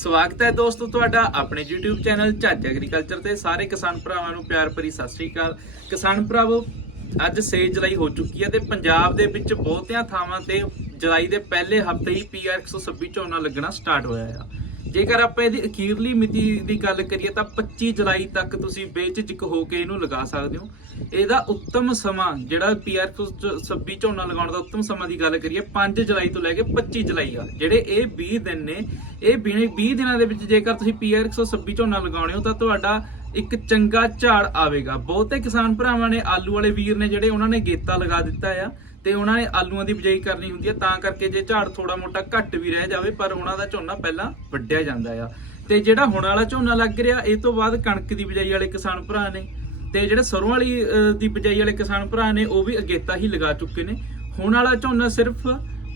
ਸਵਾਗਤ ਹੈ ਦੋਸਤੋ ਤੁਹਾਡਾ ਆਪਣੇ YouTube ਚੈਨਲ ਝੱਜ ਐਗਰੀਕਲਚਰ ਤੇ। ਸਾਰੇ ਕਿਸਾਨ ਭਰਾਵਾਂ ਨੂੰ ਪਿਆਰ ਭਰੀ ਸਤਿ ਸ੍ਰੀ ਅਕਾਲ। ਕਿਸਾਨ ਭਰਾਵੋ, ਅੱਜ 6 ਜੁਲਾਈ ਹੋ ਚੁੱਕੀ ਹੈ ਤੇ ਪੰਜਾਬ ਦੇ ਵਿੱਚ ਬਹੁਤਿਆਂ ਥਾਵਾਂ ਤੇ ਜੁਲਾਈ ਦੇ ਪਹਿਲੇ ਹਫ਼ਤੇ ਹੀ PR 126 ਝੋਨਾ ਲੱਗਣਾ ਸਟਾਰਟ ਹੋਇਆ ਆ। ਜੇਕਰ ਆਪਾਂ ਇਹਦੀ ਅਖੀਰਲੀ ਮਿਤੀ ਦੀ ਗੱਲ ਕਰੀਏ ਤਾਂ 25 ਜੁਲਾਈ ਤੱਕ ਤੁਸੀਂ ਬੇਝਿਜਕ ਹੋ ਕੇ ਇਹਨੂੰ ਲਗਾ ਸਕਦੇ ਹੋ। ਇਹਦਾ ਉੱਤਮ ਸਮਾਂ, ਜਿਹੜਾ PR 126 ਝੋਨਾ ਲਗਾਉਣ ਦਾ ਉੱਤਮ ਸਮਾਂ ਦੀ ਗੱਲ ਕਰੀਏ 5 ਜੁਲਾਈ ਤੋਂ ਲੈ ਕੇ 25 ਜੁਲਾਈ ਆ। ਜਿਹੜੇ ਇਹ 20 ਦਿਨ ਨੇ, ਇਹ 20 ਦਿਨਾਂ ਦੇ ਵਿੱਚ ਜੇਕਰ ਤੁਸੀਂ PR 126 ਝੋਨਾ ਲਗਾਉਣੇ ਹੋ ਤਾਂ ਤੁਹਾਡਾ ਇੱਕ ਚੰਗਾ ਝਾੜ ਆਵੇਗਾ। ਬਹੁਤੇ ਕਿਸਾਨ ਭਰਾਵਾਂ ਨੇ ਆਲੂ ਵਾਲੇ ਵੀਰ ਨੇ ਜਿਹੜੇ, ਉਹਨਾਂ ਨੇ ਗੇਤਾ ਲਗਾ ਦਿੱਤਾ ਆ। ਤੇ ਉਹਨਾਂ ਨੇ ਆਲੂਆਂ ਦੀ ਬਿਜਾਈ ਕਰਨੀ ਹੁੰਦੀ ਹੈ ਤਾਂ ਕਰਕੇ ਜੇ ਝਾੜ ਥੋੜਾ ਮੋਟਾ ਘੱਟ ਵੀ ਰਹਿ ਜਾਵੇ, ਪਰ ਉਹਨਾਂ ਦਾ ਝੋਨਾ ਪਹਿਲਾਂ ਵੱਢਿਆ ਜਾਂਦਾ ਆ। ਤੇ ਜਿਹੜਾ ਹੁਣ ਵਾਲਾ ਝੋਨਾ ਲੱਗ ਰਿਹਾ, ਇਹ ਤੋਂ ਬਾਅਦ ਕਣਕ ਦੀ ਬਿਜਾਈ ਵਾਲੇ ਕਿਸਾਨ ਭਰਾ ਨੇ, ਤੇ ਜਿਹੜੇ ਸਰੋਂ ਵਾਲੀ ਦੀ ਬਿਜਾਈ ਵਾਲੇ ਕਿਸਾਨ ਭਰਾ ਨੇ, ਉਹ ਵੀ ਅਗੇਤਾ ਹੀ ਲਗਾ ਚੁੱਕੇ ਨੇ। ਹੁਣ ਵਾਲਾ ਝੋਨਾ ਸਿਰਫ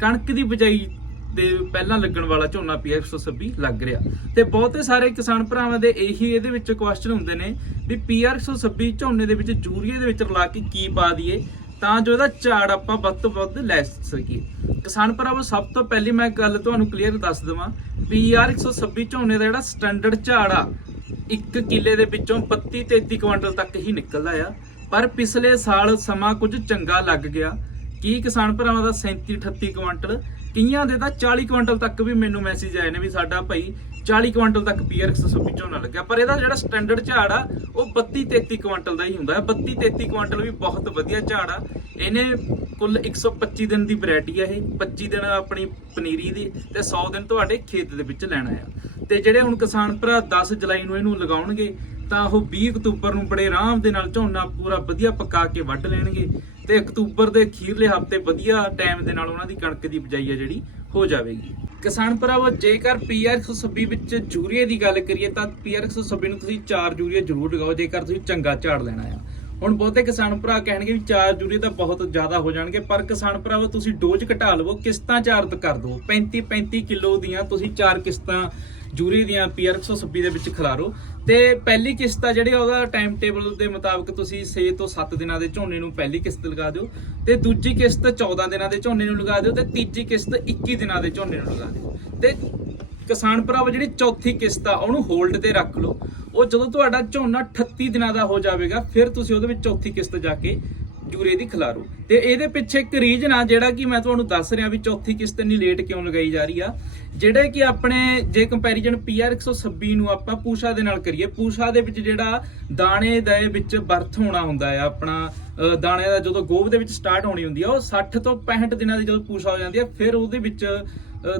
ਕਣਕ ਦੀ ਬਿਜਾਈ ਦੇ ਪਹਿਲਾਂ ਲੱਗਣ ਵਾਲਾ ਝੋਨਾ ਪੀਆਰ 126 ਲੱਗ ਰਿਹਾ। ਤੇ ਬਹੁਤੇ ਸਾਰੇ ਕਿਸਾਨ ਭਰਾਵਾਂ ਦੇ ਇਹੀ ਇਹਦੇ ਵਿੱਚ ਕੁਐਸਚਨ ਹੁੰਦੇ ਨੇ ਵੀ ਪੀਆਰ 126 ਝੋਨੇ ਦੇ ਵਿੱਚ, ਯੂਰੀਆ ਦੇ ਵਿੱਚ ਰਲਾ ਕੇ ਕੀ ਪਾ ਦਈਏ? ਤਾਂ ਜੋ ਇਹਦਾ ਝਾੜ ਆਪਾਂ ਵੱਧ ਤੋਂ ਵੱਧ ਲੈ ਸਕੀਏ। ਕਿਸਾਨ ਭਰਾਵੋ, ਸਭ ਤੋਂ ਪਹਿਲੀ ਮੈਂ ਗੱਲ ਤੁਹਾਨੂੰ ਕਲੀਅਰ ਦੱਸ ਦਵਾਂ ਪੀਆਰ 126 ਝੋਨੇ ਦਾ ਜਿਹੜਾ ਸਟੈਂਡਰਡ ਝਾੜ ਆ, ਇੱਕ ਕਿੱਲੇ ਦੇ ਵਿੱਚੋਂ 32 33 ਕੁਇੰਟਲ ਤੱਕ ਹੀ ਨਿਕਲਦਾ ਆ। ਪਰ ਪਿਛਲੇ ਸਾਲ ਸਮਾਂ ਕੁਝ ਚੰਗਾ ਲੱਗ ਗਿਆ। ਕੀ ਕਿਸਾਨ ਭਰਾਵਾਂ ਦਾ 37 38 ਕੁਇੰਟਲ, ਕਈਆਂ ਦੇ ਤਾਂ 40 ਕੁਇੰਟਲ ਤੱਕ ਵੀ ਮੈਨੂੰ ਮੈਸੇਜ ਆਏ ਨੇ ਵੀ ਸਾਡਾ ਭਾਈ 40 ਕੁਇੰਟਲ ਤੱਕ ਪੀਆਰ 126 ਝੋਨਾ ਲੱਗਿਆ। ਪਰ ਇਹਦਾ ਜਿਹੜਾ ਸਟੈਂਡਰਡ ਝਾੜ ਆ, ਉਹ 32 33 ਕੁਇੰਟਲ ਦਾ ਹੀ ਹੁੰਦਾ ਹੈ। 32 33 ਕੁਇੰਟਲ ਵੀ ਬਹੁਤ ਵਧੀਆ ਝਾੜ ਆ। ਇਹਨੇ ਕੁੱਲ 125 ਦਿਨ ਦੀ ਵੈਰਾਈਟੀ ਆ ਇਹ। 25 ਦਿਨ ਆਪਣੀ ਪਨੀਰੀ ਦੀ ਤੇ 100 ਦਿਨ ਤੁਹਾਡੇ ਖੇਤ ਦੇ ਵਿੱਚ ਲੈਣਾ ਆ। ਤੇ ਜਿਹੜੇ ਹੁਣ ਕਿਸਾਨ ਭਰਾ 10 ਜੁਲਾਈ ਨੂੰ ਇਹਨੂੰ ਲਗਾਉਣਗੇ, ਤਾਂ ਉਹ 20 ਅਕਤੂਬਰ ਨੂੰ ਬੜੇ ਆਰਾਮ ਦੇ ਨਾਲ ਝੋਨਾ ਪੂਰਾ ਵਧੀਆ ਪਕਾ ਕੇ ਵੱਢ ਲੈਣਗੇ। ਤੇ ਅਕਤੂਬਰ ਦੇ ਅਖੀਰਲੇ ਹਫ਼ਤੇ ਵਧੀਆ ਟਾਈਮ ਦੇ ਨਾਲ ਉਹਨਾਂ ਦੀ ਕਣਕ ਦੀ ਬਿਜਾਈ ਆ ਜਿਹੜੀ ਹੋ ਜਾਵੇਗੀ। ਕਿਸਾਨ ਭਰਾਵੋ, ਜੇਕਰ ਪੀਆਰ 126 ਵਿੱਚ ਯੂਰੀਆ ਦੀ ਗੱਲ ਕਰੀਏ ਤਾਂ ਪੀਆਰ 126 ਨੂੰ ਤੁਸੀਂ ਚਾਰ ਯੂਰੀਆ ਜ਼ਰੂਰ ਲਗਾਓ, ਜੇਕਰ ਤੁਸੀਂ ਚੰਗਾ ਝਾੜ ਲੈਣਾ ਆ। ਹੁਣ ਬਹੁਤੇ ਕਿਸਾਨ ਭਰਾ ਕਹਿਣਗੇ ਵੀ 4 ਯੂਰੀਆ ਤਾਂ ਬਹੁਤ ਜ਼ਿਆਦਾ ਹੋ ਜਾਣਗੇ, ਪਰ ਕਿਸਾਨ ਭਰਾਵੋ, ਤੁਸੀਂ ਡੋਜ਼ ਘਟਾ ਲਵੋ, ਕਿਸ਼ਤਾਂ ਚਾਰ ਕਰ ਦਿਓ। 35 35 ਕਿਲੋ ਦੀਆਂ ਤੁਸੀਂ ਚਾਰ ਕਿਸ਼ਤਾਂ ਜੂਰੀ ਦੀਆਂ ਪੀਆਰ 126 ਦੇ ਵਿੱਚ ਖਿਲਾਰੋ। ਤੇ ਪਹਿਲੀ ਕਿਸ਼ਤ ਆ ਜਿਹੜੀ ਉਹਦਾ ਟਾਈਮ ਟੇਬਲ ਦੇ ਮੁਤਾਬਕ ਤੁਸੀਂ 6 ਤੋਂ 7 ਦਿਨਾਂ ਦੇ ਝੋਨੇ ਨੂੰ ਪਹਿਲੀ ਕਿਸ਼ਤ ਲਗਾ ਦਿਓ, ਤੇ ਦੂਜੀ ਕਿਸ਼ਤ 14 ਦਿਨਾਂ ਦੇ ਝੋਨੇ ਨੂੰ ਲਗਾ ਦਿਓ, ਤੇ ਤੀਜੀ ਕਿਸ਼ਤ 21 ਦਿਨਾਂ ਦੇ ਝੋਨੇ ਨੂੰ ਲਗਾ ਦਿਓ। ਤੇ ਕਿਸਾਨ ਭਰਾਵੋ, ਜਿਹੜੀ ਚੌਥੀ ਕਿਸ਼ਤ ਆ, ਉਹਨੂੰ ਹੋਲਡ ਤੇ ਰੱਖ ਲਓ। ਉਹ ਜਦੋਂ ਤੁਹਾਡਾ ਝੋਨਾ 38 ਦਿਨਾਂ ਦਾ ਹੋ ਜਾਵੇਗਾ, ਫਿਰ ਤੁਸੀਂ ਉਹਦੇ ਵਿੱਚ ਚੌਥੀ ਕਿਸ਼ਤ ਜਾ ਕੇ ਜੂਰੇ ਦੀ ਖਿਲਾਰੋ। ਤੇ ਇਹਦੇ ਪਿੱਛੇ ਇੱਕ ਰੀਜਨ ਆ ਜਿਹੜਾ ਕਿ ਮੈਂ ਤੁਹਾਨੂੰ ਦੱਸ ਰਿਹਾ ਵੀ ਚੌਥੀ ਕਿਸ਼ਤ ਇੰਨੀ ਲੇਟ ਕਿਉਂ ਲਗਾਈ ਜਾ ਰਹੀ ਆ। ਜਿਹੜੇ ਕਿ ਆਪਣੇ ਜੇ ਕੰਪੈਰੀਜ਼ਨ ਪੀਆਰ 126 ਨੂੰ ਆਪਾਂ ਪੂਸ਼ਾ ਦੇ ਨਾਲ ਕਰੀਏ, ਪੂਸ਼ਾ ਦੇ ਵਿੱਚ ਜਿਹੜਾ ਦਾਣੇ ਦੇ ਵਿੱਚ ਬਰਥ ਹੋਣਾ ਹੁੰਦਾ ਆ, ਆਪਣਾ ਦਾਣੇ ਦਾ ਜਦੋਂ ਗੋਭ ਦੇ ਵਿੱਚ ਸਟਾਰਟ ਹੋਣੀ ਹੁੰਦੀ ਆ, ਉਹ 60 ਤੋਂ 65 ਦਿਨਾਂ ਦੀ ਜਦੋਂ ਪੂਸ਼ਾ ਹੋ ਜਾਂਦੀ ਆ, ਫਿਰ ਉਹਦੇ ਵਿੱਚ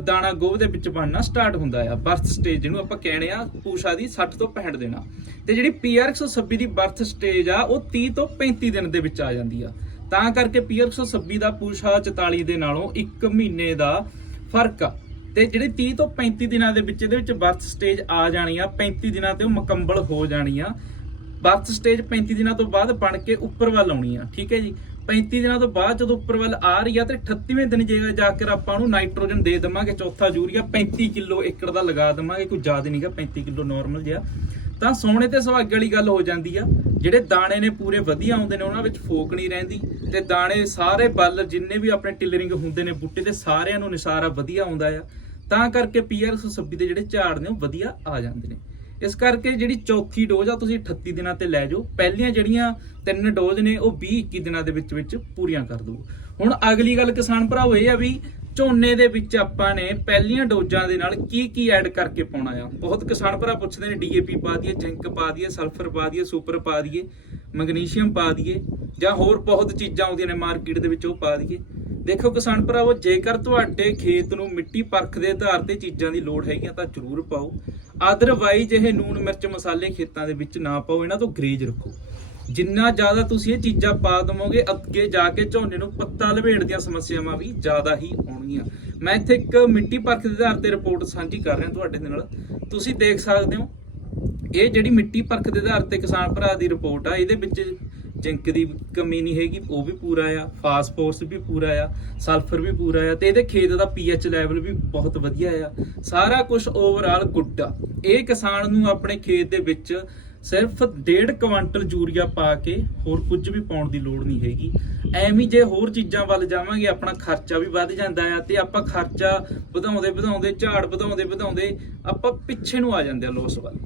ਦਾਣਾ ਗੋਭ ਦੇ ਵਿੱਚ ਬਣਨਾ ਸਟਾਰਟ ਹੁੰਦਾ ਆ। ਬਰਥ ਸਟੇਜ ਜਿਹਨੂੰ ਆਪਾਂ ਕਹਿੰਦੇ ਆ, ਪੂਸ਼ਾ ਦੀ 60 ਤੋਂ 65 ਦਿਨਾਂ ਤੇ ਜਿਹੜੀ ਪੀਆਰ 126 ਦੀ ਬਰਥ ਸਟੇਜ ਆ, ਉਹ 30 ਤੋਂ 35 ਦਿਨ ਦੇ ਵਿੱਚ ਆ ਜਾਂਦੀ ਆ। ਤਾਂ ਕਰਕੇ ਪੀਆਰ 126 ਦਾ ਪੂਸ਼ਾ 44 ਦੇ ਨਾਲੋਂ 1 ਮਹੀਨੇ ਦਾ ਫ਼ਰਕ ਆ। ਤੇ ਜਿਹੜੇ 30 ਤੋਂ 35 ਦਿਨਾਂ ਦੇ ਵਿੱਚ ਇਹਦੇ ਵਿੱਚ ਬਰਥ ਸਟੇਜ ਆ ਜਾਣੀ ਆ 35 ਦਿਨਾਂ ਤੇ ਉਹ ਮੁਕੰਮਲ ਹੋ ਜਾਣੀ ਆ। ਬਰਥ ਸਟੇਜ 35 ਦਿਨਾਂ ਤੋਂ ਬਾਅਦ ਬਣ ਕੇ ਉੱਪਰ ਵੱਲ ਆਉਣੀ ਆ, ਠੀਕ ਹੈ ਜੀ? 35 ਦਿਨਾਂ ਤੋਂ ਬਾਅਦ ਜਦੋਂ ਉੱਪਰ ਵੱਲ ਆ ਰਹੀ ਆ ਤੇ 38ਵੇਂ ਦਿਨ ਜੇ ਜਾ ਕੇ ਆਪਾਂ ਨੂੰ ਨਾਈਟ੍ਰੋਜਨ ਦੇ ਦਵਾਂਗੇ, ਚੌਥਾ ਯੂਰੀਆ 35 ਕਿਲੋ ਏਕੜ ਦਾ ਲਗਾ ਦਵਾਂਗੇ, ਕੋਈ ਜ਼ਿਆਦਾ ਨਹੀਂਗਾ 35 ਕਿਲੋ ਨਾਰਮਲ ਜਿਹਾ। ਤਾਂ ਸੋਨੇ ਤੇ ਸੁਹਾਗੇ ਵਾਲੀ ਗੱਲ ਹੋ ਜਾਂਦੀ ਆ, ਜਿਹੜੇ ਦਾਣੇ ਨੇ ਪੂਰੇ ਵਧੀਆ ਆਉਂਦੇ ਨੇ ਉਹਨਾਂ ਵਿੱਚ ਫੋਕ ਨਹੀਂ ਰਹਿੰਦੀ ਤੇ ਦਾਣੇ ਸਾਰੇ ਬੱਲ ਜਿੰਨੇ ਵੀ ਆਪਣੇ ਟਿਲਰਿੰਗ ਹੁੰਦੇ ਨੇ ਬੂਟੇ ਤੇ ਸਾਰਿਆਂ ਨੂੰ ਨਿਸਾਰਾ ਵਧੀਆ ਆਉਂਦਾ ਆ। ਤਾਂ ਕਰਕੇ ਪੀਆਰ 126 ਦੇ ਜਿਹੜੇ ਝਾੜ ਨੇ ਉਹ ਵਧੀਆ ਆ ਜਾਂਦੇ ਨੇ। ਇਸ ਕਰਕੇ ਜਿਹੜੀ ਚੌਥੀ ਡੋਜ਼ ਆ, ਤੁਸੀਂ 38 ਦਿਨਾਂ ਤੇ ਲੈ ਜਾਓ। ਪਹਿਲੀਆਂ ਜਿਹੜੀਆਂ ਤਿੰਨ ਡੋਜ਼ ਨੇ, ਉਹ 20 21 ਦਿਨਾਂ ਦੇ ਵਿੱਚ ਵਿੱਚ ਪੂਰੀਆਂ ਕਰ ਦਿਓ। ਹੁਣ ਅਗਲੀ ਗੱਲ ਕਿਸਾਨ ਭਰਾਵੋ ਇਹ ਆ ਵੀ ਝੋਨੇ ਦੇ ਵਿੱਚ ਆਪਾਂ ਨੇ ਪਹਿਲੀਆਂ ਡੋਜ਼ਾਂ ਦੇ ਨਾਲ ਕੀ ਕੀ ਐਡ ਕਰਕੇ ਪਾਉਣਾ ਆ। ਬਹੁਤ ਕਿਸਾਨ ਭਰਾ ਪੁੱਛਦੇ ਨੇ ਡੀਏਪੀ ਪਾ ਦਈਏ ਜ਼ਿੰਕ ਪਾ ਦਈਏ ਸਲਫਰ ਪਾ ਦਈਏ ਸੁਪਰ ਪਾ ਦਈਏ ਮੈਗਨੀਸ਼ੀਅਮ ਪਾ ਦਈਏ, ਜਾਂ ਹੋਰ ਬਹੁਤ ਚੀਜ਼ਾਂ ਆਉਂਦੀਆਂ ਨੇ ਮਾਰਕੀਟ ਦੇ ਵਿੱਚ, ਉਹ ਪਾ ਦਈਏ। ਦੇਖੋ ਕਿਸਾਨ ਭਰਾਵੋ ਜੇਕਰ ਤੁਹਾਡੇ ਖੇਤ ਨੂੰ ਮਿੱਟੀ ਪਰਖ ਦੇ ਆਧਾਰ ਤੇ ਚੀਜ਼ਾਂ ਦੀ ਲੋੜ ਹੈਗੀਆਂ ਤਾਂ ਜ਼ਰੂਰ ਪਾਓ। ਅਦਰਵਾਈਜ਼ ਇਹ ਨੂਨ ਮਿਰਚ ਮਸਾਲੇ ਖੇਤਾਂ ਦੇ ਵਿੱਚ ਨਾ ਪਾਓ, ਇਹਨਾਂ ਤੋਂ ਗਰੇਜ ਰੱਖੋ। ਜਿੰਨਾ ਜ਼ਿਆਦਾ ਤੁਸੀਂ ਇਹ ਚੀਜ਼ਾਂ ਪਾ ਦਵੋਗੇ, ਅੱਗੇ ਜਾ ਕੇ ਝੋਨੇ ਨੂੰ ਪੱਤਾ ਲਵੇੜ ਦੀਆਂ ਸਮੱਸਿਆਵਾਂ ਵੀ ਜ਼ਿਆਦਾ ਹੀ ਆਉਣਗੀਆਂ। ਮੈਂ ਇੱਥੇ ਇੱਕ ਮਿੱਟੀ ਪਰਖ ਦੇ ਆਧਾਰ ਤੇ ਰਿਪੋਰਟ ਸਾਂਝੀ ਕਰ ਰਿਹਾ ਤੁਹਾਡੇ ਨਾਲ। ਤੁਸੀਂ ਦੇਖ ਸਕਦੇ ਹੋ, ਇਹ ਜਿਹੜੀ ਮਿੱਟੀ ਪਰਖ ਦੇ ਆਧਾਰ ਤੇ ਕਿਸਾਨ ਭਰਾ ਦੀ ਰਿਪੋਰਟ ਆ, ਇਹਦੇ ਵਿੱਚ ਜ਼ਿੰਕ ਦੀ ਕਮੀ ਨਹੀਂ ਹੈਗੀ, ਉਹ ਵੀ ਪੂਰਾ ਆ ਫਾਸਫੋਰਸ ਵੀ ਪੂਰਾ ਆ, ਸਲਫਰ ਵੀ ਪੂਰਾ ਆ ਤੇ ਇਹਦੇ ਖੇਤ ਦਾ ਪੀਐਚ ਲੈਵਲ ਵੀ ਬਹੁਤ ਵਧੀਆ ਆ। ਸਾਰਾ ਕੁਝ ਓਵਰਆਲ ਗੁੱਡ ਆ। ਇਹ ਕਿਸਾਨ ਨੂੰ ਆਪਣੇ ਖੇਤ ਦੇ ਵਿੱਚ ਸਿਰਫ 1.5 ਕੁਆਂਟਲ ਯੂਰੀਆ ਪਾ ਕੇ ਹੋਰ ਕੁਝ ਵੀ ਪਾਉਣ ਦੀ ਲੋੜ ਨਹੀਂ ਹੈਗੀ। ਐਵੇਂ ਜੇ ਹੋਰ ਚੀਜ਼ਾਂ ਵੱਲ ਜਾਵਾਂਗੇ, ਆਪਣਾ ਖਰਚਾ ਵੀ ਵੱਧ ਜਾਂਦਾ ਆ ਤੇ ਆਪਾਂ ਖਰਚਾ ਵਧਾਉਂਦੇ ਵਧਾਉਂਦੇ ਝਾੜ ਵਧਾਉਂਦੇ ਵਧਾਉਂਦੇ ਆਪਾਂ ਪਿੱਛੇ ਨੂੰ ਆ ਜਾਂਦੇ ਆ ਲੋਸ ਵੱਲ।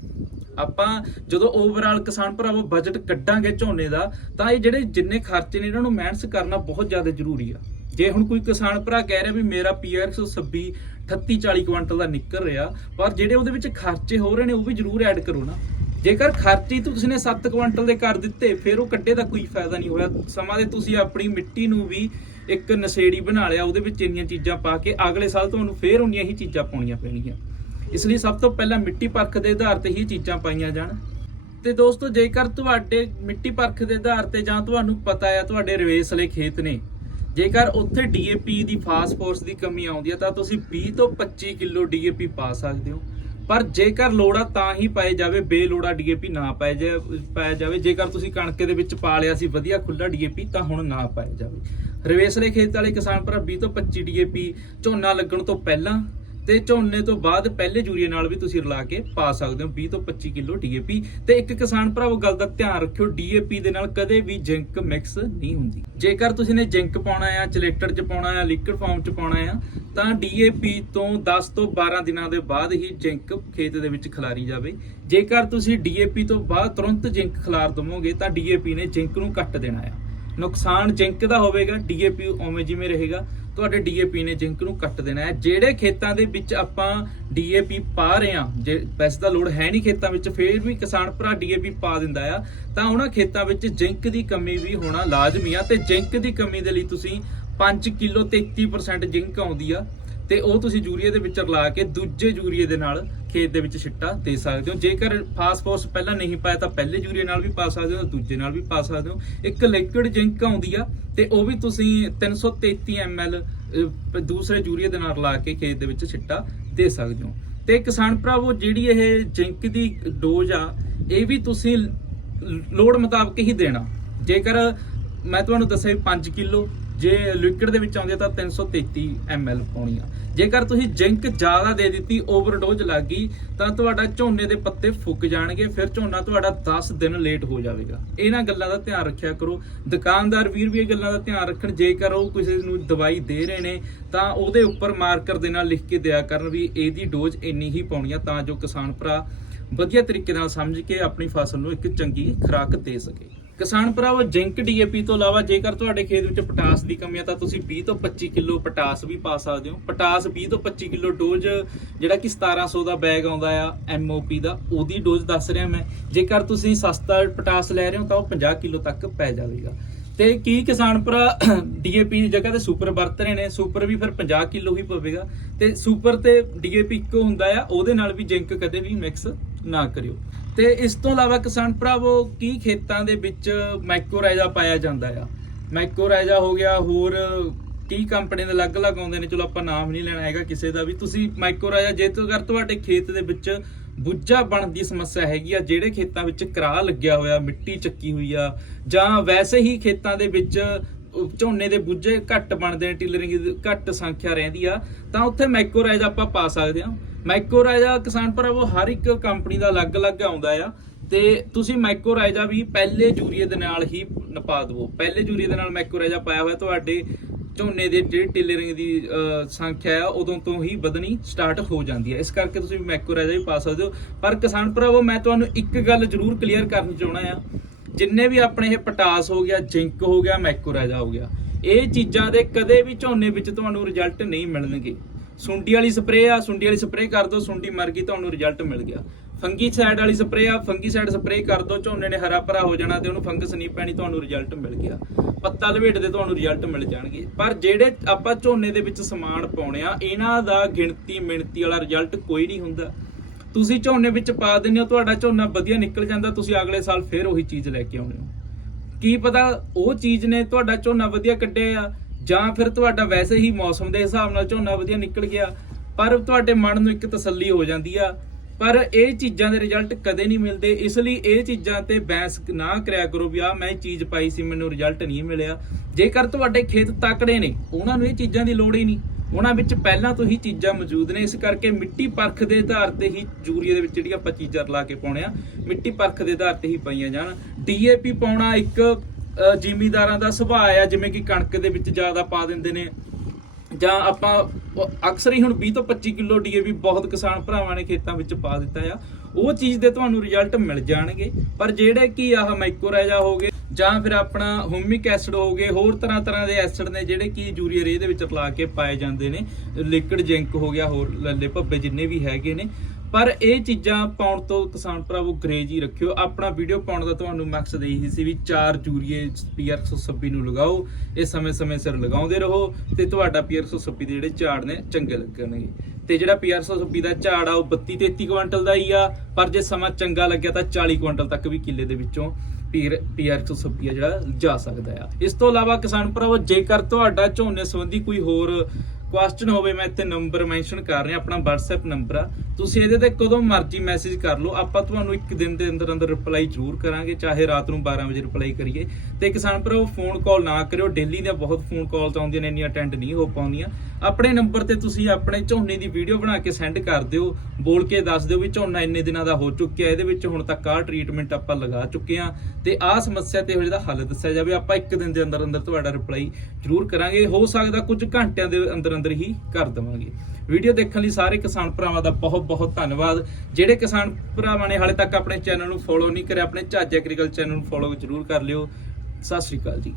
ਆਪਾਂ ਜਦੋਂ ਓਵਰਆਲ ਕਿਸਾਨ ਭਰਾਵੋ ਬਜਟ ਕੱਢਾਂਗੇ ਝੋਨੇ ਦਾ, ਤਾਂ ਇਹ ਜਿਹੜੇ ਜਿੰਨੇ ਖਰਚੇ ਨੇ ਇਹਨਾਂ ਨੂੰ ਮੈਨੇਜ ਕਰਨਾ ਬਹੁਤ ਜ਼ਿਆਦਾ ਜ਼ਰੂਰੀ ਆ। ਜੇ ਹੁਣ ਕੋਈ ਕਿਸਾਨ ਭਰਾ ਕਹਿ ਰਿਹਾ ਵੀ ਮੇਰਾ ਪੀਆਰ 126 38 40 ਕੁਇੰਟਲ ਦਾ ਨਿਕਲ ਰਿਹਾ, ਪਰ ਜਿਹੜੇ ਉਹਦੇ ਵਿੱਚ ਖਰਚੇ ਹੋ ਰਹੇ ਨੇ ਉਹ ਵੀ ਜ਼ਰੂਰ ਐਡ ਕਰੋ ਨਾ। ਜੇਕਰ ਖਰਚੇ ਤੁਸੀਂ ਨੇ 7 ਕੁਇੰਟਲ ਦੇ ਕਰ ਦਿੱਤੇ, ਫਿਰ ਉਹ ਕੱਢੇ ਦਾ ਕੋਈ ਫਾਇਦਾ ਨਹੀਂ ਹੋਇਆ। ਸਮਾਂ ਦੇ ਤੁਸੀਂ ਆਪਣੀ ਮਿੱਟੀ ਨੂੰ ਵੀ ਇੱਕ ਨਸ਼ੇੜੀ ਬਣਾ ਲਿਆ, ਉਹਦੇ ਵਿੱਚ ਇੰਨੀਆਂ ਚੀਜ਼ਾਂ ਪਾ ਕੇ ਅਗਲੇ ਸਾਲ ਤੁਹਾਨੂੰ ਫੇਰ ਉਨੀਆਂ ਹੀ ਚੀਜ਼ਾਂ ਪਾਉਣੀਆਂ ਪੈਣਗੀਆਂ। ਇਸ ਲਈ ਸਭ ਤੋਂ ਪਹਿਲਾਂ ਮਿੱਟੀ ਪਰਖ ਦੇ ਆਧਾਰ ਤੇ ਹੀ ਚੀਜ਼ਾਂ ਪਾਈਆਂ ਜਾਣ। ਤੇ ਦੋਸਤੋ, ਜੇਕਰ ਤੁਹਾਡੇ ਮਿੱਟੀ ਪਰਖ ਦੇ ਆਧਾਰ ਤੇ ਜਾਂ ਤੁਹਾਨੂੰ ਪਤਾ ਹੈ ਤੁਹਾਡੇ ਰਵੇਸਲੇ ਖੇਤ ਨੇ, ਜੇਕਰ ਉੱਥੇ ਡੀਏਪੀ ਦੀ ਫਾਸਫੋਰਸ ਦੀ ਕਮੀ ਆਉਂਦੀ ਹੈ ਤਾਂ ਤੁਸੀਂ 20 ਤੋਂ 25 ਕਿਲੋ ਡੀਏਪੀ ਪਾ ਸਕਦੇ ਹੋ। ਪਰ ਜੇਕਰ ਲੋੜਾ ਤਾਂ ਹੀ ਪਾਏ ਜਾਵੇ, ਬੇਲੋੜਾ ਡੀਏਪੀ ਨਾ ਪਾਏ ਜਾ, ਪਾਇਆ ਜਾਵੇ। ਜੇਕਰ ਤੁਸੀਂ ਕਣਕ ਦੇ ਵਿੱਚ ਪਾ ਲਿਆ ਸੀ, ਵਧੀਆ ਖੁੱਲਾ ਡੀਏਪੀ ਤਾਂ ਹੁਣ ਨਾ ਪਾਇਆ ਜਾਵੇ। ਰਵੇਸਲੇ ਖੇਤ ਵਾਲੇ ਕਿਸਾਨ ਭਰਾ 20 ਤੋਂ 25 ਡੀਏਪੀ ਝੋਨਾ ਲੱਗਣ ਤੋਂ ਪਹਿਲਾਂ ਤੇ ਝੋਨੇ ਤੋਂ ਬਾਅਦ ਪਹਿਲੇ ਯੂਰੀਆ ਨਾਲ ਵੀ ਤੁਸੀਂ ਰਲਾ ਕੇ ਪਾ ਸਕਦੇ ਹੋ 20 ਤੋਂ 25 ਕਿਲੋ ਡੀਏਪੀ ਤੇ ਇੱਕ ਕਿਸਾਨ ਭਰਾਵੋ, ਗੱਲ ਦਾ ਧਿਆਨ ਰੱਖਿਓ ਡੀਏਪੀ ਦੇ ਨਾਲ ਕਦੇ ਵੀ ਜ਼ਿੰਕ ਮਿਕਸ ਨਹੀਂ ਹੁੰਦੀ। ਜੇਕਰ ਤੁਸੀਂ ਨੇ ਜ਼ਿੰਕ ਪਾਉਣਾ ਆ, ਚਲੇਟਰ ਚ ਪਾਉਣਾ ਆ, ਲਿਕਵਿਡ ਫਾਰਮ ਚ ਪਾਉਣਾ ਆ, ਤਾਂ ਡੀਏਪੀ ਤੋਂ 10 ਤੋਂ 12 ਦਿਨਾਂ ਦੇ ਬਾਅਦ ਹੀ ਜ਼ਿੰਕ ਖੇਤ ਦੇ ਵਿੱਚ ਖਿਲਾਰੀ ਜਾਵੇ। ਜੇਕਰ ਤੁਸੀਂ ਡੀਏਪੀ ਤੋਂ ਬਾਅਦ ਤੁਰੰਤ ਜ਼ਿੰਕ ਖਿਲਾਰ ਦਵੋਗੇ, ਤਾਂ ਡੀਏਪੀ ਨੇ ਜ਼ਿੰਕ ਨੂੰ ਕੱਟ ਦੇਣਾ ਆ। ਨੁਕਸਾਨ ਜ਼ਿੰਕ ਦਾ ਹੋਵੇਗਾ ਡੀਏਪੀ ਉਵੇਂ ਜਿਵੇਂ ਰਹੇਗਾ। ਤੁਹਾਡੇ ਡੀਏਪੀ ਨੇ ਜ਼ਿੰਕ ਨੂੰ ਕੱਟ ਦੇਣਾ ਹੈ। ਜਿਹੜੇ ਖੇਤਾਂ ਦੇ ਵਿੱਚ ਆਪਾਂ ਡੀਏਪੀ ਪਾ ਰਹੇ ਹਾਂ, ਜੇ ਵੈਸੇ ਤਾਂ ਲੋੜ ਹੈ ਨਹੀਂ ਖੇਤਾਂ ਵਿੱਚ, ਫੇਰ ਵੀ ਕਿਸਾਨ ਭਰਾ ਡੀਏਪੀ ਪਾ ਦਿੰਦਾ ਆ। ਤਾਂ ਉਹਨਾਂ ਖੇਤਾਂ ਵਿੱਚ ਜ਼ਿੰਕ ਦੀ ਕਮੀ ਵੀ ਹੋਣਾ ਲਾਜ਼ਮੀ ਆ ਤੇ ਜ਼ਿੰਕ ਦੀ ਕਮੀ ਦੇ ਲਈ ਤੁਸੀਂ 5 ਕਿਲੋ 33% ਜ਼ਿੰਕ ਆਉਂਦੀ ਆ ਤੇ ਉਹ ਤੁਸੀਂ ਯੂਰੀਆ ਦੇ ਵਿੱਚ ਰਲਾ ਕੇ ਦੂਜੇ ਯੂਰੀਏ ਦੇ ਨਾਲ ਖੇਤ ਦੇ ਵਿੱਚ ਛਿੱਟਾ ਦੇ ਸਕਦੇ ਹੋ। ਜੇਕਰ ਫਾਸਫੋਰਸ ਪਹਿਲਾਂ ਨਹੀਂ ਪਾਇਆ ਤਾਂ ਪਹਿਲੇ ਯੂਰੀਆ ਨਾਲ ਵੀ ਪਾ ਸਕਦੇ ਹੋ ਦੂਜੇ ਨਾਲ ਵੀ ਪਾ ਸਕਦੇ ਹੋ। ਇੱਕ ਲਿਕੁਇਡ ਜ਼ਿੰਕ ਆਉਂਦੀ ਆ ਤੇ ਉਹ ਵੀ ਤੁਸੀਂ 333 ml ਅਹ, ਦੂਸਰੇ ਯੂਰੀਆ ਦੇ ਨਾਲ ਰਲਾ ਕੇ ਖੇਤ ਦੇ ਵਿੱਚ ਛਿੱਟਾ ਦੇ ਸਕਦੇ ਹੋ। ਤੇ ਕਿਸਾਨ ਭਰਾਵੋ ਜਿਹੜੀ ਇਹ ਜ਼ਿੰਕ ਦੀ ਡੋਜ਼ ਆ ਇਹ ਵੀ ਤੁਸੀਂ ਲੋੜ ਮੁਤਾਬਕ ਹੀ ਦੇਣਾ। ਜੇਕਰ ਮੈਂ ਤੁਹਾਨੂੰ ਦੱਸਿਆ ਵੀ 5 ਕਿਲੋ ਜੇ ਲਿਕਵਿਡ ਦੇ ਵਿੱਚ ਆਉਂਦੀ ਆ ਤਾਂ 333 ml ਪਾਉਣੀ ਆ। ਜੇਕਰ ਤੁਸੀਂ ਜ਼ਿੰਕ ਜ਼ਿਆਦਾ ਦੇ ਦਿੱਤੀ, ਓਵਰਡੋਜ਼ ਲੱਗ ਗਈ, ਤਾਂ ਤੁਹਾਡਾ ਝੋਨੇ ਦੇ ਪੱਤੇ ਫੁੱਕ ਜਾਣਗੇ, ਫਿਰ ਝੋਨਾ ਤੁਹਾਡਾ 10 ਦਿਨ ਲੇਟ ਹੋ ਜਾਵੇਗਾ। ਇਹਨਾਂ ਗੱਲਾਂ ਦਾ ਧਿਆਨ ਰੱਖਿਆ ਕਰੋ। ਦੁਕਾਨਦਾਰ ਵੀਰ ਵੀ ਇਹ ਗੱਲਾਂ ਦਾ ਧਿਆਨ ਰੱਖਣ, ਜੇਕਰ ਉਹ ਕਿਸੇ ਨੂੰ ਦਵਾਈ ਦੇ ਰਹੇ ਨੇ, ਤਾਂ ਉਹਦੇ ਉੱਪਰ ਮਾਰਕਰ ਦੇ ਨਾਲ ਲਿਖ ਕੇ ਦਿਆ ਕਰਨ ਵੀ ਇਹਦੀ ਡੋਜ਼ ਇੰਨੀ ਹੀ ਪਾਉਣੀ ਆ, ਤਾਂ ਜੋ ਕਿਸਾਨ ਭਰਾ ਵਧੀਆ ਤਰੀਕੇ ਨਾਲ ਸਮਝ ਕੇ ਆਪਣੀ ਫਸਲ ਨੂੰ ਇੱਕ ਚੰਗੀ ਖੁਰਾਕ ਦੇ ਸਕੇ। ਕਿਸਾਨ ਭਰਾਵੋ, ਜ਼ਿੰਕ ਡੀਏਪੀ ਤੋਂ ਇਲਾਵਾ ਜੇਕਰ ਤੁਹਾਡੇ ਖੇਤ ਵਿੱਚ ਪੋਟਾਸ ਦੀ ਕਮੀ ਹੈ ਤਾਂ ਤੁਸੀਂ 20 ਤੋਂ 25 ਕਿਲੋ ਪੋਟਾਸ ਵੀ ਪਾ ਸਕਦੇ ਹੋ। ਪੋਟਾਸ 20 ਤੋਂ 25 ਕਿਲੋ ਡੋਜ਼, ਜਿਹੜਾ ਕਿ 1700 ਦਾ ਬੈਗ ਆਉਂਦਾ ਆ ਐਮਓਪੀ ਦਾ, ਉਹਦੀ ਡੋਜ਼ ਦੱਸ ਰਿਹਾ ਮੈਂ। ਜੇਕਰ ਤੁਸੀਂ ਸਸਤਾ ਪੋਟਾਸ ਲੈ ਰਹੇ ਹੋ, ਤਾਂ ਉਹ 50 ਕਿਲੋ ਤੱਕ ਪੈ ਜਾਵੇਗਾ। ਤੇ ਕੀ ਕਿਸਾਨ ਭਰਾ, ਡੀਏਪੀ ਦੀ ਜਗ੍ਹਾ ਤੇ ਸੁਪਰ ਵਰਤ ਰਹੇ ਨੇ? ਸੁਪਰ ਵੀ ਫਿਰ 50 ਕਿਲੋ ਹੀ ਪਵੇਗਾ। ਤੇ ਸੁਪਰ ਤੇ ਡੀਏਪੀ ਇੱਕੋ ਹੁੰਦਾ ਆ, ਉਹਦੇ ਨਾਲ ਵੀ ਜ਼ਿੰਕ ਕਦੇ ਵੀ ਮਿਕਸ ਨਾ ਕਰਿਓ। ਤੇ ਇਸ ਤੋਂ ਇਲਾਵਾ ਕਿਸਾਨ ਭਰਾਵੋ, ਕੀ ਖੇਤਾਂ ਦੇ ਵਿੱਚ ਮੈਕੋਰਾਈਜ਼ਾ ਪਾਇਆ ਜਾਂਦਾ ਆ? ਮੈਕੋਰਾਈਜ਼ਾ ਹੋ ਗਿਆ, ਹੋਰ ਕੀ ਕੰਪਨੀ ਦੇ ਅਲੱਗ-ਅਲੱਗ ਆਉਂਦੇ ਨੇ? ਚਲੋ ਆਪਾਂ ਨਾਮ ਨਹੀਂ ਲੈਣਾ ਹੈਗਾ ਕਿਸੇ ਦਾ ਵੀ। ਤੁਸੀਂ ਮੈਕੋਰਾਈਜ਼ਾ ਜੇ ਅਗਰ ਤੁਹਾਡੇ ਖੇਤ ਦੇ ਵਿੱਚ ਬੁੱਝਾ ਬਣਨ ਦੀ ਸਮੱਸਿਆ ਹੈਗੀ ਆ, ਜਿਹੜੇ ਖੇਤਾਂ ਵਿੱਚ ਕਰਾ ਲੱਗਿਆ ਹੋਇਆ, ਮਿੱਟੀ ਚੱਕੀ ਹੋਈ ਆ, ਜਾਂ ਵੈਸੇ ਹੀ ਖੇਤਾਂ ਦੇ ਵਿੱਚ ਝੋਨੇ ਦੇ ਬੁੱਝੇ ਘੱਟ ਬਣਦੇ ਨੇ, ਟਿਲਰਿੰਗ ਦੀ ਘੱਟ ਸੰਖਿਆ ਰਹਿੰਦੀ ਆ, ਤਾਂ ਉੱਥੇ ਮੈਕੋਰਾਈਜ਼ਾ ਆਪਾਂ ਪਾ ਸਕਦੇ ਹਾਂ ਮੈਕੋਰਾਈਜ਼ਾ ਕਿਸਾਨ ਭਰਾਵੋ ਹਰ ਇੱਕ ਕੰਪਨੀ ਦਾ ਅਲੱਗ-ਅਲੱਗ ਆਉਂਦਾ ਆ। ਤੇ ਤੁਸੀਂ ਮੈਕੋਰਾਈਜ਼ਾ ਵੀ ਪਹਿਲੇ ਯੂਰੀਏ ਦੇ ਨਾਲ ਹੀ ਨਪਾ ਦਿਵੋ। ਪਹਿਲੇ ਯੂਰੀਏ ਦੇ ਨਾਲ ਮੈਕੋਰਾਈਜ਼ਾ ਪਾਇਆ ਹੋਇਆ, ਤੁਹਾਡੇ ਝੋਨੇ ਦੇ ਜਿਹੜੀ ਟਿਲਰਿੰਗ ਦੀ ਸੰਖਿਆ ਆ, ਉਦੋਂ ਤੋਂ ਹੀ ਵਧਣੀ ਸਟਾਰਟ ਹੋ ਜਾਂਦੀ ਹੈ ਇਸ ਕਰਕੇ ਤੁਸੀਂ ਮੈਕੋਰਾਈਜ਼ਾ ਵੀ ਪਾ ਸਕਦੇ ਹੋ। ਪਰ ਕਿਸਾਨ ਭਰਾਵੋ ਮੈਂ ਤੁਹਾਨੂੰ ਇੱਕ ਗੱਲ ਜ਼ਰੂਰ ਕਲੀਅਰ ਕਰਨੀ ਚਾਹਣਾ ਆ। ਜਿੰਨੇ ਵੀ ਆਪਣੇ ਇਹ ਪਟਾਸ ਹੋ ਗਿਆ ਜ਼ਿੰਕ ਹੋ ਗਿਆ ਮੈਕੋਰਾਈਜ਼ਾ ਹੋ ਗਿਆ, ਇਹ ਚੀਜ਼ਾਂ ਦੇ ਕਦੇ ਵੀ ਝੋਨੇ ਵਿੱਚ ਤੁਹਾਨੂੰ ਰਿਜ਼ਲਟ ਨਹੀਂ ਮਿਲਣਗੇ। ਸੁੰਡੀ ਵਾਲੀ ਸਪਰੇਅ ਆ, ਸੁੰਡੀ ਵਾਲੀ ਸਪਰੇਅ ਕਰ ਦਿਓ ਸੁੰਡੀ ਮਰ ਗਈ ਤੁਹਾਨੂੰ ਰਿਜ਼ਲਟ ਮਿਲ ਗਿਆ। ਫੰਗੀ ਵਾਲੀ ਸਪਰੇਅ ਆ ਫੰਗੀ ਸਪਰੇਅ ਕਰ ਦਿਓ ਝੋਨੇ ਨੇ ਹਰਾ ਭਰਾ ਹੋ ਜਾਣਾ ਤੇ ਉਹਨੂੰ ਫੰਗਸ ਨਹੀਂ ਪੈਣੀ ਤੁਹਾਨੂੰ ਰਿਜ਼ਲਟ ਮਿਲ ਗਿਆ। ਪੱਤਾ ਲਵੇਟ ਦੇ ਤੁਹਾਨੂੰ ਰਿਜ਼ਲਟ ਮਿਲ ਜਾਣਗੇ। ਪਰ ਜਿਹੜੇ ਆਪਾਂ ਝੋਨੇ ਦੇ ਵਿੱਚ ਸਮਾਨ ਪਾਉਣੇ ਆ, ਇਹਨਾਂ ਦਾ ਗਿਣਤੀ, ਮਿਣਤੀ ਵਾਲਾ ਰਿਜ਼ਲਟ ਕੋਈ ਨਹੀਂ ਹੁੰਦਾ। ਤੁਸੀਂ ਝੋਨੇ ਵਿੱਚ ਪਾ ਦਿੰਦੇ ਹੋ, ਤੁਹਾਡਾ ਝੋਨਾ ਵਧੀਆ ਨਿਕਲ ਜਾਂਦਾ, ਤੁਸੀਂ ਅਗਲੇ ਸਾਲ ਫੇਰ ਉਹੀ ਚੀਜ਼ ਲੈ ਕੇ ਆਉਂਦੇ ਹੋ। ਕੀ ਪਤਾ ਉਹ ਚੀਜ਼ ਨੇ ਤੁਹਾਡਾ ਝੋਨਾ ਵਧੀਆ ਕੱਢਿਆ ਆ ਜਾਂ ਫਿਰ ਤੁਹਾਡਾ ਵੈਸੇ ਹੀ ਮੌਸਮ ਦੇ ਹਿਸਾਬ ਨਾਲ ਝੋਨਾ ਵਧੀਆ ਨਿਕਲ ਗਿਆ, ਪਰ ਤੁਹਾਡੇ ਮਨ ਨੂੰ ਇੱਕ ਤਸੱਲੀ ਹੋ ਜਾਂਦੀ ਆ। ਪਰ ਇਹ ਚੀਜ਼ਾਂ ਦੇ ਰਿਜ਼ਲਟ ਕਦੇ ਨਹੀਂ ਮਿਲਦੇ, ਇਸ ਲਈ ਇਹ ਚੀਜ਼ਾਂ ਤੇ ਬੈਂਸ ਨਾ ਕਰਿਆ ਕਰੋ ਵੀ ਆ ਮੈਂ ਇਹ ਚੀਜ਼ ਪਾਈ ਸੀ, ਮੈਨੂੰ ਰਿਜ਼ਲਟ ਨਹੀਂ ਮਿਲਿਆ। ਜੇਕਰ ਤੁਹਾਡੇ ਖੇਤ ਤਕੜੇ ਨੇ, ਉਹਨਾਂ ਨੂੰ ਇਹ ਚੀਜ਼ਾਂ ਦੀ ਲੋੜ ਹੀ ਨਹੀਂ। ਉਹਨਾਂ ਵਿੱਚ ਪਹਿਲਾਂ ਤੋਂ ਹੀ ਚੀਜ਼ਾਂ ਮੌਜੂਦ ਨੇ, ਇਸ ਕਰਕੇ ਮਿੱਟੀ ਪਰਖ ਦੇ ਆਧਾਰ ਤੇ ਹੀ ਯੂਰੀਆ ਦੇ ਵਿੱਚ ਜਿਹੜੀਆਂ ਆਪਾਂ ਚੀਜ਼ਾਂ ਲਾ ਕੇ ਪਾਉਣੇ ਆ, ਮਿੱਟੀ ਪਰਖ ਦੇ ਆਧਾਰ ਤੇ ਹੀ ਪਾਈਆਂ ਜਾਣ। ਡੀਏਪੀ ਪਾਉਣਾ ਇੱਕ ਜ਼ਿਮੀਦਾਰਾਂ ਦਾ ਸੁਭਾਅ ਆ, ਜਿਵੇਂ ਕਿ ਕਣਕ ਦੇ ਵਿੱਚ ਜ਼ਿਆਦਾ ਪਾ ਦਿੰਦੇ ਨੇ। ਜਾਂ ਆਪਾਂ ਅਕਸਰ ਹੀ ਹੁਣ 20 ਤੋਂ 25 ਕਿਲੋ ਡੀਏਪੀ ਬਹੁਤ ਕਿਸਾਨ ਭਰਾਵਾਂ ਨੇ ਖੇਤਾਂ ਵਿੱਚ ਪਾ ਦਿੱਤਾ ਆ। ਉਹ ਚੀਜ਼ ਦੇ ਤੁਹਾਨੂੰ ਰਿਜ਼ਲਟ ਮਿਲ ਜਾਣਗੇ। ਪਰ ਜਿਹੜੇ ਕਿ ਆਹ ਮਾਈਕੋਰਾਜਾ ਹੋ ਗਏ, ਜਾਂ ਫਿਰ ਆਪਣਾ ਹਿਊਮਿਕ ਐਸਿਡ ਹੋ ਗਏ, ਹੋਰ ਤਰ੍ਹਾਂ ਤਰ੍ਹਾਂ ਦੇ ਐਸਿਡ ਨੇ, ਜਿਹੜੇ ਕਿ ਯੂਰੀਆ ਰੇ ਦੇ ਵਿੱਚ ਰਲਾ ਕੇ ਪਾਏ ਜਾਂਦੇ ਨੇ। ਲਿਕਵਿਡ ਜ਼ਿੰਕ ਹੋ ਗਿਆ, ਹੋਰ ਲੱਲੇ ਭੱਬੇ ਜਿੰਨੇ ਵੀ ਹੈਗੇ ਨੇ। ਪਰ ਇਹ ਚੀਜ਼ਾਂ ਪਾਉਣ ਤੋਂ ਕਿਸਾਨ ਭਰਾਵੋ ਗਰੇਜ ਹੀ ਰੱਖਿਓ। ਆਪਣਾ ਵੀਡੀਓ ਪਾਉਣ ਦਾ ਤੁਹਾਨੂੰ ਮਕਸਦ ਇਹੀ ਸੀ ਵੀ ਚਾਰ ਯੂਰੀਏ ਪੀਆਰ 126 ਨੂੰ ਲਗਾਓ। ਇਹ ਸਮੇਂ-ਸਮੇਂ ਸਿਰ ਲਗਾਉਂਦੇ ਰਹੋ ਤੇ ਤੁਹਾਡਾ ਪੀਆਰ 126 ਦੇ ਜਿਹੜੇ ਝਾੜ ਨੇ ਚੰਗੇ ਲੱਗਣਗੇ। ਤੇ ਜਿਹੜਾ ਪੀਆਰ 126 ਦਾ ਝਾੜ ਆ, ਉਹ 32 33 ਕੁਇੰਟਲ ਦਾ ਹੀ ਆ, ਪਰ ਜੇ ਸਮਾਂ ਚੰਗਾ ਲੱਗਿਆ ਤਾਂ 40 ਕੁਇੰਟਲ ਤੱਕ ਵੀ ਕਿੱਲੇ ਦੇ ਵਿੱਚੋਂ ਪੀਰ ਪੀਆਰ 126 ਆ ਜਿਹੜਾ ਜਾ ਸਕਦਾ ਆ। ਇਸ ਤੋਂ ਇਲਾਵਾ ਕਿਸਾਨ ਭਰਾਵੋ, ਜੇਕਰ ਤੁਹਾਡਾ ਝੋਨੇ ਸੰਬੰਧੀ ਕੋਈ ਹੋਰ ਕੁਐਸਚਨ ਹੋਵੇ, ਮੈਂ ਇੱਥੇ ਨੰਬਰ ਮੈਂਸ਼ਨ ਕਰ ਰਿਹਾ, ਆਪਣਾ WhatsApp ਨੰਬਰ ਆ। ਤੁਸੀਂ ਇਹਦੇ ਤੇ ਕਦੋਂ ਮਰਜ਼ੀ ਮੈਸੇਜ ਕਰ ਲਓ। ਆਪਾਂ ਤੁਹਾਨੂੰ ਇੱਕ ਦਿਨ ਦੇ ਅੰਦਰ ਅੰਦਰ ਰਿਪਲਾਈ ਜ਼ਰੂਰ ਕਰਾਂਗੇ, ਚਾਹੇ ਰਾਤ ਨੂੰ 12 ਵਜੇ ਰਿਪਲਾਈ ਕਰੀਏ। ਤੇ ਕਿਸਾਨ ਭਰਾਵੋ ਫੋਨ ਕਾਲ ਨਾ ਕਰਿਓ। ਡੇਲੀ ਦੀਆਂ ਬਹੁਤ ਫੋਨ ਕਾਲਸ ਆਉਂਦੀਆਂ ਨੇ, ਇੰਨੀਆਂ ਅਟੈਂਡ ਨਹੀਂ ਹੋ ਪਾਉਂਦੀਆਂ। ਆਪਣੇ ਨੰਬਰ ਤੇ ਤੁਸੀਂ ਆਪਣੇ ਝੋਨੇ ਦੀ ਵੀਡੀਓ ਬਣਾ ਕੇ ਸੈਂਡ ਕਰ ਦਿਓ। ਬੋਲ ਕੇ ਦੱਸ ਦਿਓ ਵੀ ਝੋਨਾ ਇੰਨੇ ਦਿਨਾਂ ਦਾ ਹੋ ਚੁੱਕਿਆ ਇਹਦੇ ਵਿੱਚ ਹੁਣ ਤੱਕ ਆਹ ਟ੍ਰੀਟਮੈਂਟ ਆਪਾਂ ਲਗਾ ਚੁੱਕੇ ਆ ਤੇ ਆਹ ਸਮੱਸਿਆ ਤੇ ਇਹਦਾ ਹੱਲ ਦੱਸਿਆ ਜਾਵੇ। ਆਪਾਂ ਇੱਕ ਦਿਨ ਦੇ ਅੰਦਰ ਅੰਦਰ ਤੁਹਾਡਾ ਰਿਪਲਾਈ ਜ਼ਰੂਰ ਕਰਾਂਗੇ। ਹੋ ਸਕਦਾ ਕੁਝ ਘੰਟਿਆਂ ਦੇ ਅੰਦਰ ਅੰਦਰ ਹੀ ਕਰ ਦੇਵਾਂਗੇ। ਵੀਡੀਓ ਦੇਖਣ ਲਈ ਸਾਰੇ ਕਿਸਾਨ ਭਰਾਵਾਂ ਦਾ ਬਹੁਤ ਬਹੁਤ ਧੰਨਵਾਦ। ਜਿਹੜੇ ਕਿਸਾਨ ਭਰਾਵਾਂ ਨੇ ਹਾਲੇ ਤੱਕ ਆਪਣੇ ਚੈਨਲ ਨੂੰ ਫੋਲੋ ਨਹੀਂ ਕਰਿਆ, ਆਪਣੇ ਝਾਜ ਐਗਰੀਕਲਚਰ ਚੈਨਲ ਨੂੰ ਫੋਲੋ ਜ਼ਰੂਰ ਕਰ ਲਿਓ। ਸਤਿ ਸ਼੍ਰੀ ਅਕਾਲ ਜੀ।